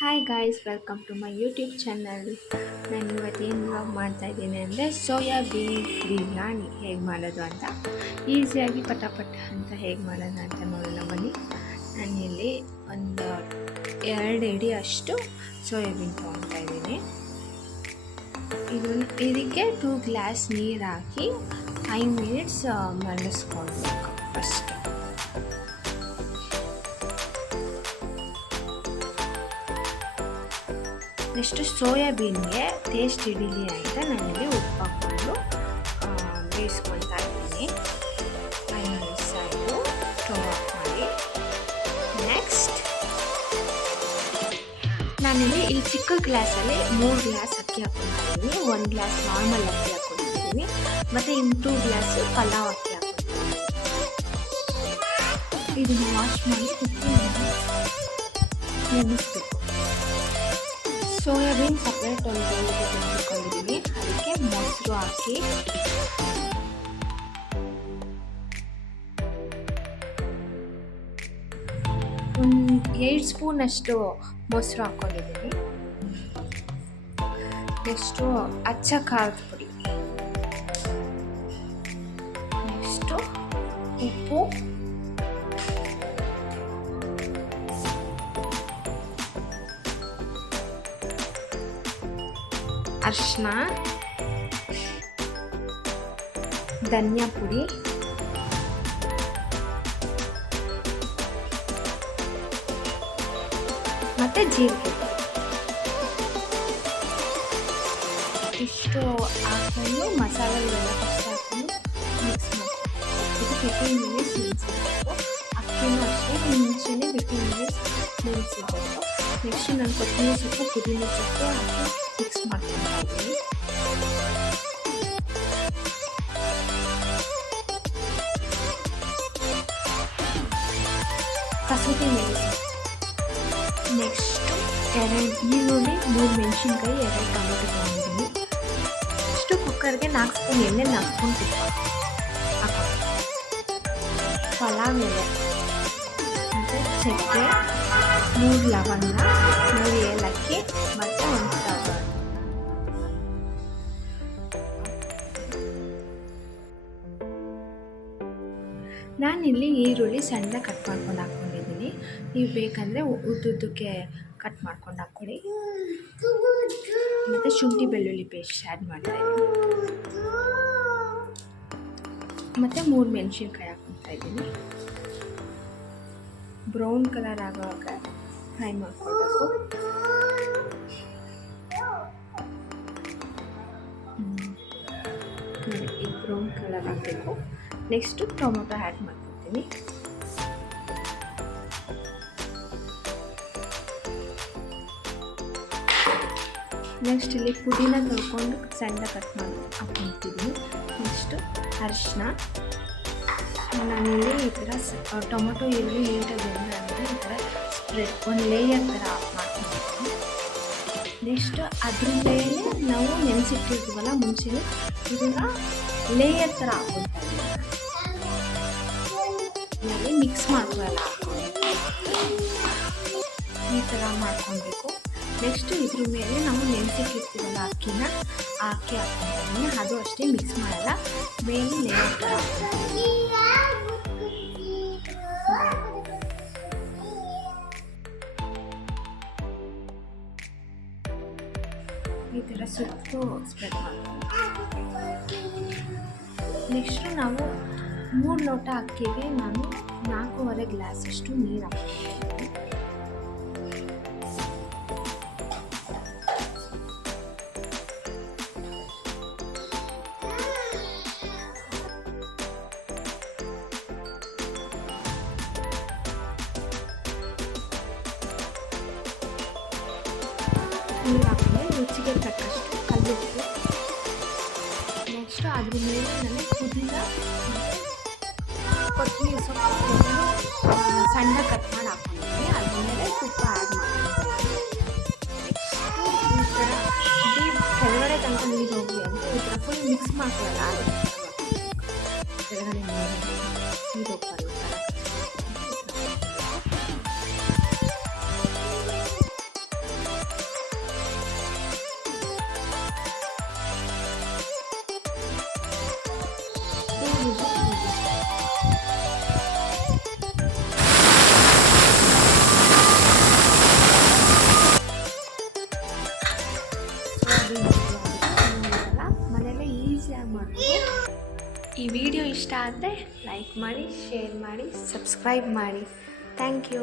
Hi guys, welcome to my YouTube channel. ನಾನು ಇವತ್ತೇನು vlog ಮಾಡ್ತಾಯಿದ್ದೀನಿ ಅಂದರೆ ಸೋಯಾಬೀನ್ ಬಿರಿಯಾನಿ ಹೇಗೆ ಮಾಡೋದು ಅಂತ, ಈಸಿಯಾಗಿ ಪಟಾಪಟ ಅಂತ ಹೇಗೆ ಮಾಡೋದು ಅಂತ ನೋಡೋಣ ಬನ್ನಿ. ನಾನಿಲ್ಲಿ ಒಂದು 2 ಅಷ್ಟು ಸೋಯಾಬೀನ್ ತೊಗೊತಾ ಇದ್ದೀನಿ. ಇದಕ್ಕೆ 2 ಗ್ಲಾಸ್ ನೀರು ಹಾಕಿ 5 ಮಿನಿಟ್ಸ್ ಮರಳಿಸ್ಕೊಳ್ಬೇಕು ಫಸ್ಟ್. ನೆಕ್ಸ್ಟ್ ಸೋಯಾಬೀನ್ಗೆ ಟೇಸ್ಟ್ ಹಿಡೀಲಿ ಅಂತ ನಾನಿಲ್ಲಿ ಉಪ್ಪು ಹಾಕ್ಕೊಂಡು ಬೇಯಿಸ್ಕೊಳ್ತಾ ಇದ್ದೀನಿ. 5 ಮಿನಿಟ್ಸ್ ಆಯಿತು, ಸ್ಟವ್ ಆಫ್ ಮಾಡಿ. ನೆಕ್ಸ್ಟ್ ನಾನಿಲ್ಲಿ ಚಿಕ್ಕ ಗ್ಲಾಸಲ್ಲಿ 3 ಗ್ಲಾಸ್ ಅಕ್ಕಿ ಹಾಕ್ಕೊಂಡಿದ್ದೀನಿ, 1 ಗ್ಲಾಸ್ ನಾರ್ಮಲ್ ಅಕ್ಕಿ ಹಾಕ್ಕೊಂಡಿದ್ದೀನಿ, ಮತ್ತು 2 ಗ್ಲಾಸ್ ಪಲಾವ್ ಅಕ್ಕಿ ಹಾಕ್ಕೊಂಡಿದ್ದೀನಿ. ಇದನ್ನು ವಾಶ್ ಮಾಡಿ ನೆನೆಸ್ಬೇಕು. ಸೋಯಾಬೀನ್ ಸಪ್ರೇಟ್ ಒಂದು ಬೌಲಿಗೆ ತೆಗೆದುಕೊಂಡಿದ್ದೀನಿ. ಅದಕ್ಕೆ ಮೊಸರು ಹಾಕಿ ಒಂದು 8 ಸ್ಪೂನಷ್ಟು ಮೊಸರು ಹಾಕ್ಕೊಂಡಿದ್ದೀನಿ. ನೆಕ್ಸ್ಟು ಅಚ್ಚ ಖಾರದ ಪುಡಿ, ನೆಕ್ಸ್ಟು ಉಪ್ಪು, ಅರಿಶಿನ, ಧನಿಯಾ ಪುಡಿ, ಮತ್ತು ಜೀರಿಗೆ. ಇಷ್ಟು ಹಾಕೊಂಡು ಮಸಾಲೆಗಳೆಲ್ಲ ಫಸ್ಟ್ ಹಾಕೊಂಡು ಮಿಕ್ಸ್ ಮಾಡ್ಕೊಂಡು ಇದು 15 ಮಿನಿಟ್ಸ್ ನೆನೆಸಿರಬೇಕು. ಅಕ್ಕಿನೂ ಅಷ್ಟೇ ಮುಂಚೆನೇ 15 ಮಿನಿಟ್ಸ್ ನೆನೆಸಿರಬೇಕು. ನೆಕ್ಸ್ಟ್ ನಾನು ಕೊತ್ತಂಬರಿ ಸೊಪ್ಪು, ಪುದೀನ ಸೊಪ್ಪು ಹಾಕಿ ಮಿಕ್ಸ್ ಮಾಡ್ಕೊತಾ ಇದ್ದೀನಿ. ಕಸೂತಿ ಮೆಣಸು, ನೆಕ್ಸ್ಟು 2 ಈರುಳ್ಳಿ, 3 ಮೆಣಸಿನ್ಕಾಯಿ, 2 ಟೊಮೆಟೊ ತೊಗೊಂಡಿದ್ದೀನಿ. ನೆಕ್ಸ್ಟು ಕುಕ್ಕರ್ಗೆ 4 ಸ್ಪೂನ್ ಎಣ್ಣೆ, 4 ಸ್ಪೂನ್ ತುಪ್ಪ ಹಾಕೋದು. ಪಲಾವ್ ಎಲೆ ಮತ್ತು ಚಕ್ಕೆ, 3 ಲವಂಗ, 3 ಏಲಕ್ಕಿ ಮತ್ತು 1 ಸ್ಟಾರ್. ನಾನಿಲ್ಲಿ ಈರುಳ್ಳಿ ಸಣ್ಣ ಕಟ್ ಮಾಡ್ಕೊಂಡು ಹಾಕ್ಕೊಂಡಿದ್ದೀನಿ. ನೀವು ಬೇಕಂದರೆ ಉದ್ದುದ್ದಕ್ಕೆ ಕಟ್ ಮಾಡ್ಕೊಂಡು ಹಾಕ್ಕೊಳ್ಳಿ. ಮತ್ತು ಶುಂಠಿ ಬೆಳ್ಳುಳ್ಳಿ ಪೇಸ್ಟ್ ಆ್ಯಡ್ ಮಾಡ್ತಾಯಿದ್ದೀನಿ. ಮತ್ತು 3 ಮೆಣಸಿನ್ಕಾಯಿ ಹಾಕ್ಕೊತಾ ಇದ್ದೀನಿ. ಬ್ರೌನ್ ಕಲರ್ ಆಗುವಾಗ ಫ್ರೈ ಮಾಡ್ಕೊಳ್ಬೇಕು. ಈಗ ಬ್ರೌನ್ ಕಲರ್ ಹಾಕಬೇಕು. ನೆಕ್ಸ್ಟು ಟೊಮೊಟೊ ಆ್ಯಡ್ ಮಾಡ್ಕೊತೀನಿ. ನೆಕ್ಸ್ಟ್ ಇಲ್ಲಿ ಪುದೀನ ತೊಳ್ಕೊಂಡು ಸಣ್ಣ ಕಟ್ ಮಾಡಿ ಹಾಕ್ಕೊತಿದ್ದೀನಿ. ನೆಕ್ಸ್ಟು ಅರಿಶಿನ. ನಾನಿಲ್ಲಿ ಈ ಥರ ಟೊಮೊಟೊ ಈರುಳ್ಳಿ ನೀಟಾಗಿ ಬೆಂದಾದರೆ ಈ ಥರ ಸ್ಪ್ರೆಡ್ ಒಂದು ಲೇಯರ್ ಥರ ಮಾಡ್ಕೊಂಡಿದ್ದೀನಿ. ನೆಕ್ಸ್ಟ್ ಅದ್ರ ಮೇಲೆ ನಾವು ನೆನೆಸಿಟ್ಟಿರ್ತೀವಲ್ಲ ಮುಂಚೆನೇ, ಇದನ್ನು ಲೇಯರ್ ಥರ ಹಾಕ್ಕೊಳ್ತಾ ಇದ್ದೀನಿ. ಆಮೇಲೆ ಮಿಕ್ಸ್ ಮಾಡ್ಕೊಳ್ಳಲ್ಲ, ಈ ಥರ ಮಾಡ್ಕೊಬೇಕು. ನೆಕ್ಸ್ಟ್ ಇದ್ರ ಮೇಲೆ ನಾವು ನೆನೆಸಿಟ್ಟಿರ್ತೀವಲ್ಲ ಅಕ್ಕಿನ, ಆ ಅಕ್ಕಿ ಹಾಕ್ಕೊಂಡಿದ್ದೀನಿ. ಅದು ಅಷ್ಟೇ ಮಿಕ್ಸ್ ಮಾಡಲ್ಲ, ಮೇಲೆ ಲೇಯರ್ ಥರ ಹಾಕ್ಕೊಳ್ತೀನಿ. ಈ ಥರ ಸುತ್ತು ಸ್ಪ್ರೆಡ್ ಮಾಡ್ತೀವಿ. ನೆಕ್ಸ್ಟು ನಾವು 3 ಲೋಟ ಅಕ್ಕಿಗೆ ನಾನು 4.5 ಗ್ಲಾಸಷ್ಟು ನೀರು ಹಾಕ್ತೀನಿ. ನೀರು ಹಾಕಿದ್ರೆ ರುಚಿಗೆ ತಕ್ಕಷ್ಟು ಕಲ್ಲುಪ್ಪು. ನೆಕ್ಸ್ಟು ಅದ್ರ ಮೇಲೆ ನಾನು ಪುದೀನ ಕೊತ್ತಂಬರಿ ಸೊಪ್ಪು ಸಣ್ಣ ಕಟ್ ಮಾಡಿ ಹಾಕ್ಕೊಂಡಿದ್ದೀನಿ. ಅದ್ರ ಮೇಲೆ ತುಪ್ಪ ಆ್ಯಡ್ ಮಾಡ್ತೀನಿ. ನೆಕ್ಸ್ಟು ಈ ಥರ ಕೆಳಗಡೆ ತನಕ ನೀರು ಹೋಗಲಿ ಅಂತ ಈ ಥರ ಫುಲ್ ಮಿಕ್ಸ್ ಮಾಡ್ಕೊಳ್ಳಲ್ಲ, ಕೆಳಗಡೆ ನೀರು ಹೋಗ್ಬಾರ್ದು. ಈ ವಿಡಿಯೋ ಇಷ್ಟ ಆದರೆ ಲೈಕ್ ಮಾಡಿ, ಶೇರ್ ಮಾಡಿ, ಸಬ್ಸ್ಕ್ರೈಬ್ ಮಾಡಿ. Thank you.